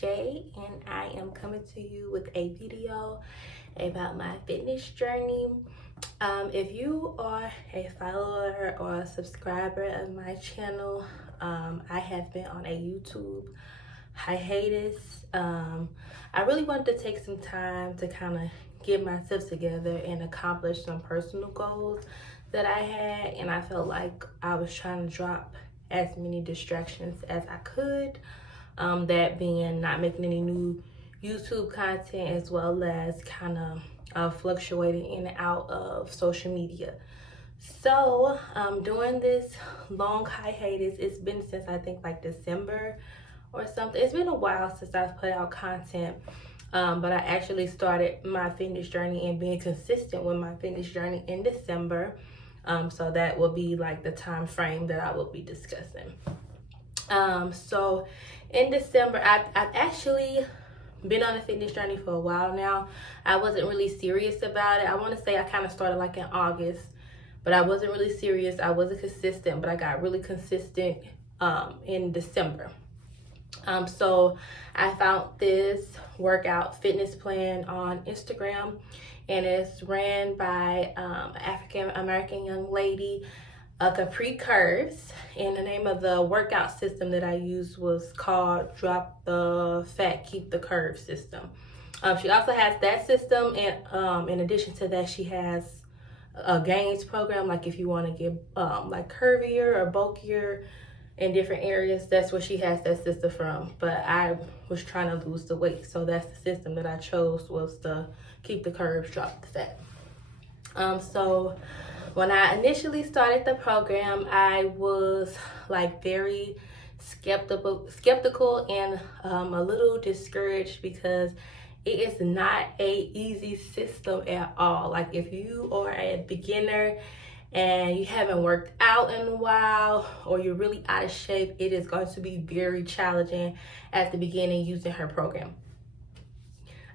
J, and I am coming to you with a video about my fitness journey. If you are a follower or a subscriber of my channel, I have been on a YouTube hiatus. I really wanted to take some time to kind of get myself together and accomplish some personal goals that I had, and I felt like I was trying to drop as many distractions as I could, that being not making any new YouTube content, as well as kind of fluctuating in and out of social media. So during this long hiatus, it's been since I think like December or something. It's been a while since I've put out content, but I actually started my fitness journey and being consistent with my fitness journey in December. So that will be like the time frame that I will be discussing. So in December, I've actually been on a fitness journey for a while now. I wasn't really serious about it. I want to say I kind of started like in August, but I wasn't really serious. I wasn't consistent, but I got really consistent in December. So I found this workout fitness plan on Instagram, and it's ran by African American young lady, Capri Curves, and the name of the workout system that I used was called Drop the Fat, Keep the Curve system. She also has that system, and in addition to that, she has a gains program, like if you want to get like curvier or bulkier in different areas. That's what she has that system from. But I was trying to lose the weight, so that's the system that I chose, was to keep the curves, drop the fat. So when I initially started the program, I was like very skeptical and a little discouraged, because it is not a easy system at all. Like if you are a beginner and you haven't worked out in a while, or you're really out of shape, it is going to be very challenging at the beginning using her program.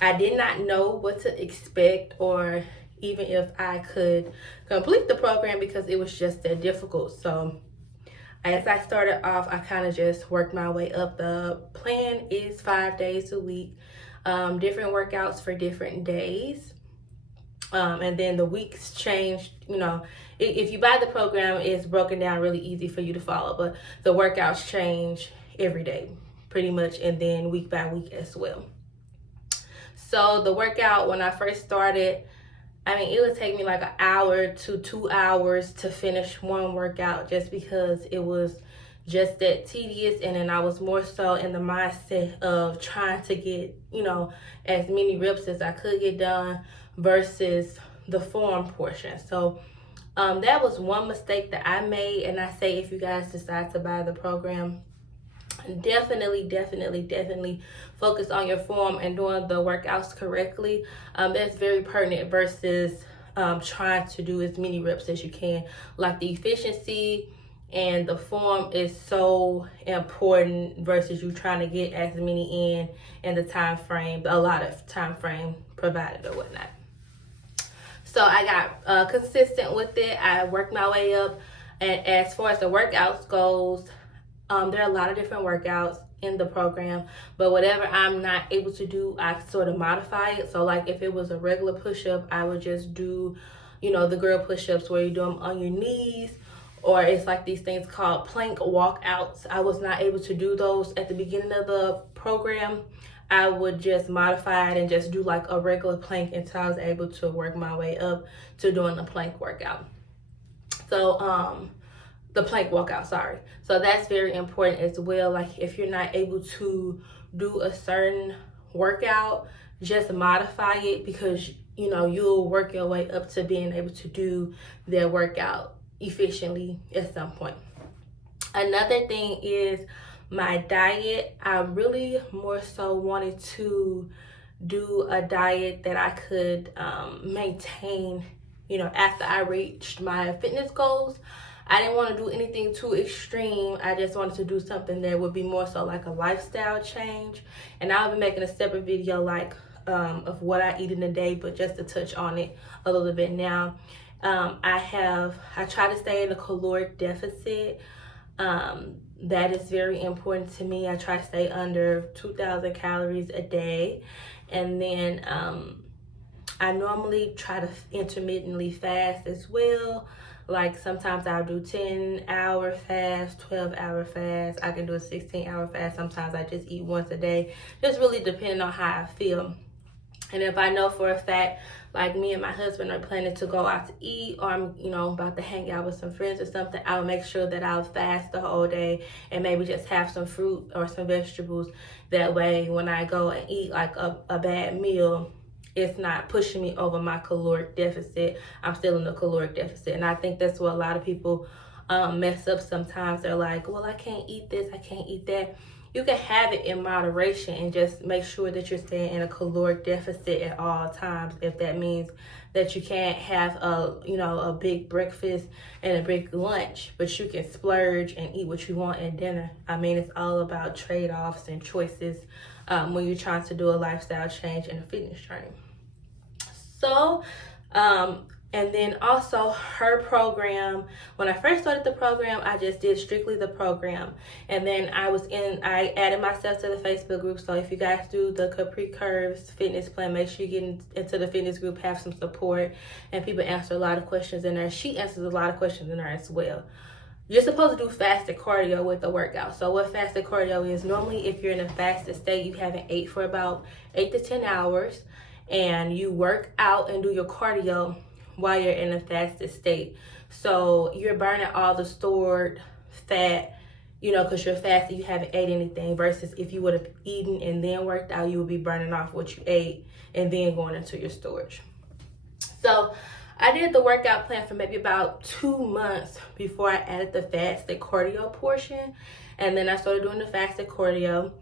I did not know what to expect, or even if I could complete the program, because it was just that difficult. So as I started off, I kind of just worked my way up. The plan is 5 days a week, different workouts for different days. And then the weeks changed. You know, if you buy the program, it's broken down really easy for you to follow, but the workouts change every day pretty much, and then week by week as well. So the workout, when I first started, I mean, it would take me like an hour to 2 hours to finish one workout, just because it was just that tedious. And then I was more so in the mindset of trying to get, you know, as many reps as I could get done versus the form portion. So that was one mistake that I made. And I say, if you guys decide to buy the program, definitely focus on your form and doing the workouts correctly. That's very pertinent versus trying to do as many reps as you can. Like the efficiency and the form is so important versus you trying to get as many in the time frame, a lot of time frame provided or whatnot. So I got consistent with it. I worked my way up. And as far as the workouts goes, there are a lot of different workouts in the program, but whatever I'm not able to do, I sort of modify it. So like if it was a regular push-up, I would just do, you know, the girl push-ups where you do them on your knees, or it's like these things called plank walkouts. I was not able to do those at the beginning of the program. I would just modify it and just do like a regular plank until I was able to work my way up to doing the plank workout. So the plank walkout, sorry. So that's very important as well. Like if you're not able to do a certain workout, just modify it, because you know you'll work your way up to being able to do their workout efficiently at some point. Another thing is my diet. I really more so wanted to do a diet that I could maintain, you know, after I reached my fitness goals. I didn't want to do anything too extreme. I just wanted to do something that would be more so like a lifestyle change. And I'll be making a separate video like of what I eat in a day, but just to touch on it a little bit now. I try to stay in a caloric deficit. That is very important to me. I try to stay under 2,000 calories a day. And then I normally try to intermittently fast as well. Like sometimes I'll do 10-hour fast, 12-hour fast. I can do a 16-hour fast. Sometimes I just eat once a day. Just really depending on how I feel. And if I know for a fact, like me and my husband are planning to go out to eat, or I'm, about to hang out with some friends or something, I'll make sure that I'll fast the whole day and maybe just have some fruit or some vegetables. That way, when I go and eat like a bad meal, it's not pushing me over my caloric deficit. I'm still in the caloric deficit. And I think that's what a lot of people mess up sometimes. They're like, well, I can't eat this, I can't eat that. You can have it in moderation and just make sure that you're staying in a caloric deficit at all times. If that means that you can't have a big breakfast and a big lunch, but you can splurge and eat what you want at dinner. I mean, it's all about trade-offs and choices when you're trying to do a lifestyle change and a fitness journey. So, and then also her program, when I first started the program, I just did strictly the program. And then I added myself to the Facebook group. So if you guys do the Capri Curves fitness plan, make sure you get into the fitness group, have some support, and people answer a lot of questions in there. She answers a lot of questions in there as well. You're supposed to do fasted cardio with the workout. So what fasted cardio is, normally if you're in a fasted state, you haven't ate for about 8 to 10 hours, and you work out and do your cardio while you're in a fasted state. So you're burning all the stored fat, because you're fasted, you haven't ate anything, versus if you would have eaten and then worked out, you would be burning off what you ate and then going into your storage. So I did the workout plan for maybe about 2 months before I added the fasted cardio portion. And then I started doing the fasted cardio.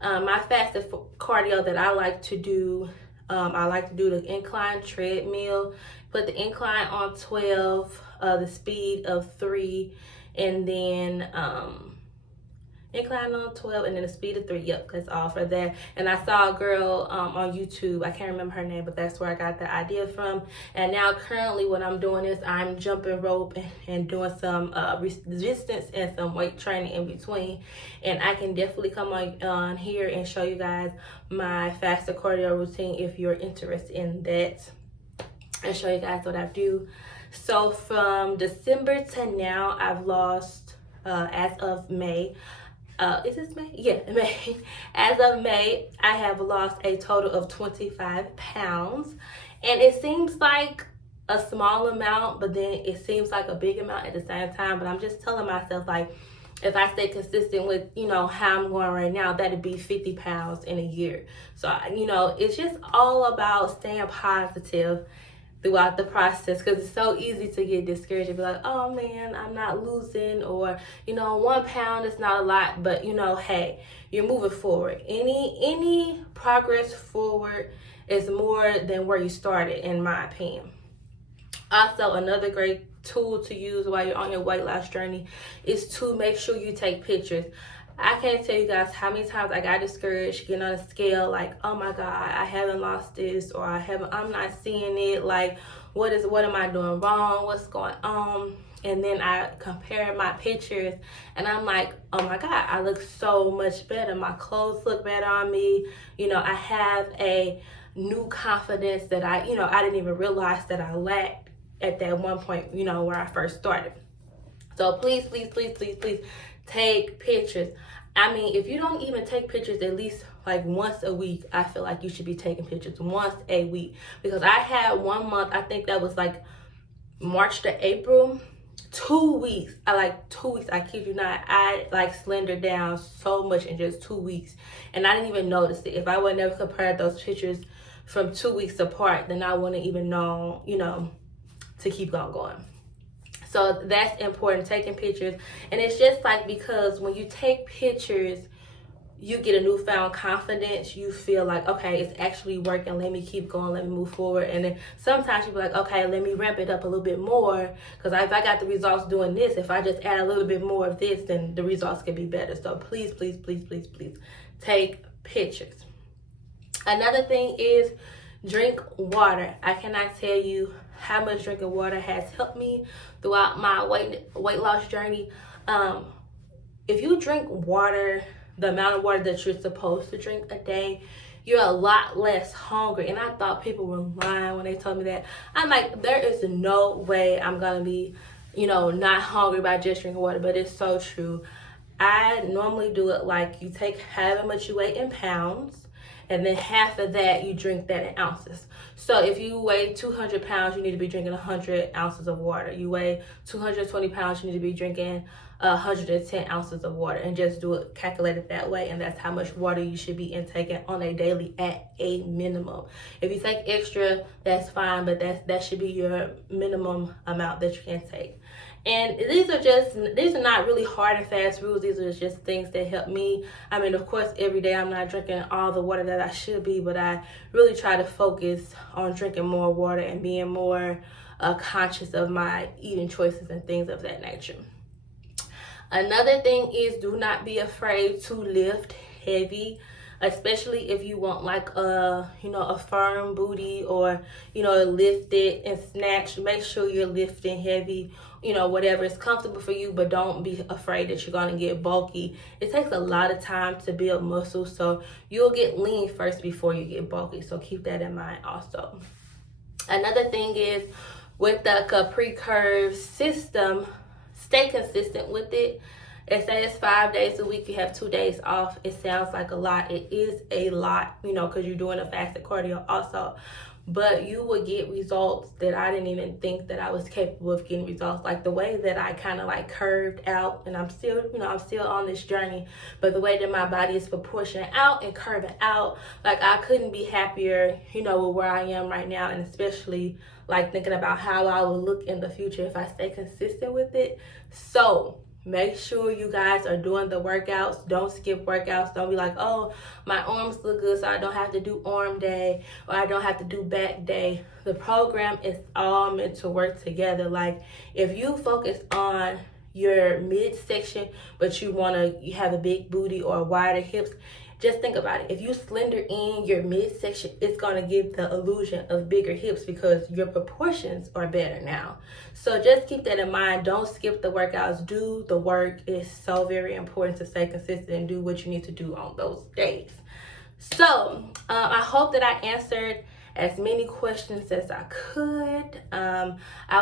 My fasted cardio that I like to do, I like to do the incline treadmill. Put the incline on 12, the speed of 3, and then incline on 12 and then the speed of 3. Yep, that's all for that. And I saw a girl on YouTube, I can't remember her name, but that's where I got the idea from. And now currently what I'm doing is I'm jumping rope and doing some resistance and some weight training in between. And I can definitely come on here and show you guys my fasted cardio routine if you're interested in that, and show you guys what I do. So from December to now, I've lost, as of May, is this May? Yeah, May. As of May, I have lost a total of 25 pounds. And it seems like a small amount, but then it seems like a big amount at the same time. But I'm just telling myself, like, if I stay consistent with, how I'm going right now, that'd be 50 pounds in a year. So, it's just all about staying positive throughout the process, because it's so easy to get discouraged and be like, oh man, I'm not losing, or 1 pound is not a lot, but hey, you're moving forward. Any progress forward is more than where you started, in my opinion. Also, another great tool to use while you're on your weight loss journey is to make sure you take pictures. I can't tell you guys how many times I got discouraged getting on a scale, like, oh my God, I haven't lost this, or I'm not seeing it. Like, what am I doing wrong? What's going on? And then I compare my pictures and I'm like, oh my God, I look so much better. My clothes look better on me. I have a new confidence that I didn't even realize that I lacked at that one point, where I first started. So please, please, please, please, please take pictures. I mean, if you don't even take pictures at least like once a week, I feel like you should be taking pictures once a week. Because I had 1 month, I think that was like March to April, 2 weeks. I kid you not, I like slendered down so much in just 2 weeks. And I didn't even notice it. If I would never compare those pictures from 2 weeks apart, then I wouldn't even know, to keep on going. So that's important, taking pictures. And it's just like, because when you take pictures, you get a newfound confidence. You feel like, okay, it's actually working. Let me keep going. Let me move forward. And then sometimes you be like, okay, let me ramp it up a little bit more. Because if I got the results doing this, if I just add a little bit more of this, then the results can be better. So please, please, please, please, please take pictures. Another thing is drink water. I cannot tell you how much drinking water has helped me throughout my weight loss journey. if you drink water, the amount of water that you're supposed to drink a day, you're a lot less hungry. And I thought people were lying when they told me that. I'm like, there is no way I'm gonna be, not hungry by just drinking water, but it's so true. I normally do it like you take however much you weigh in pounds, and then half of that you drink that in ounces. So if you weigh 200 pounds, you need to be drinking 100 ounces of water. You weigh 220 pounds, you need to be drinking 110 ounces of water, and just do it calculated that way. And that's how much water you should be intaking on a daily at a minimum. If you take extra, that's fine, but that should be your minimum amount that you can take. And these are not really hard and fast rules. These are just things that help me. I mean, of course, every day I'm not drinking all the water that I should be, but I really try to focus on drinking more water and being more conscious of my eating choices and things of that nature. Another thing is, do not be afraid to lift heavy, especially if you want like a firm booty, or lift it and snatch. Make sure you're lifting heavy, whatever is comfortable for you, but don't be afraid that you're going to get bulky. It takes a lot of time to build muscle, so you'll get lean first before you get bulky, so keep that in mind also. Another thing is, with the Capri Curves system, stay consistent with it. It says 5 days a week, you have 2 days off. It sounds like a lot. It is a lot, because you're doing a fasted cardio also. But you will get results that I didn't even think that I was capable of getting results. Like the way that I kind of like curved out, and I'm still on this journey, but the way that my body is proportioning out and curving out, like I couldn't be happier, with where I am right now. And especially like thinking about how I will look in the future if I stay consistent with it. So make sure you guys are doing the workouts. Don't skip workouts. Don't be like, oh, my arms look good, so I don't have to do arm day, or I don't have to do back day. The program is all meant to work together. Like if you focus on your midsection, but you have a big booty or wider hips, just think about it. If you slender in your midsection, it's going to give the illusion of bigger hips because your proportions are better now. So just keep that in mind. Don't skip the workouts. Do the work. It's so very important to stay consistent and do what you need to do on those days. So I hope that I answered as many questions as I could. I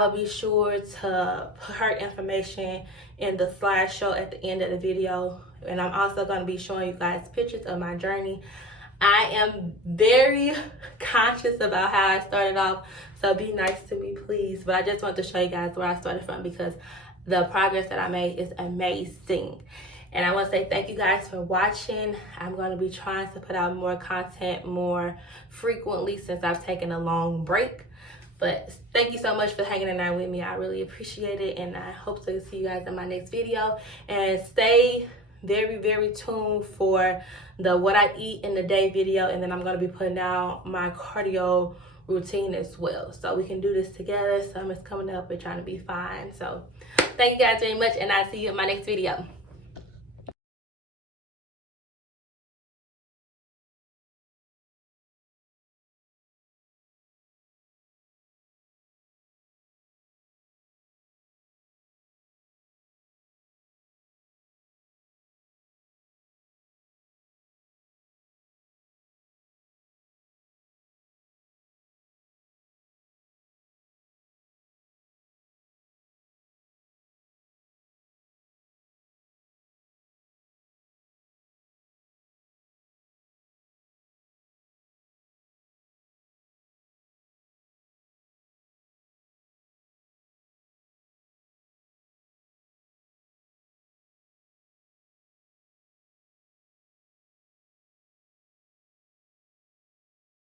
will be sure to put her information in the slideshow at the end of the video. And I'm also going to be showing you guys pictures of my journey. I am very conscious about how I started off, so be nice to me, please. But I just want to show you guys where I started from, because the progress that I made is amazing. And I want to say thank you guys for watching. I'm going to be trying to put out more content more frequently since I've taken a long break. But thank you so much for hanging in there with me. I really appreciate it. And I hope to see you guys in my next video. And stay very, very tuned for the what I eat in the day video. And then I'm going to be putting out my cardio routine as well. So we can do this together. Summer's coming up. We're trying to be fine. So thank you guys very much. And I'll see you in my next video.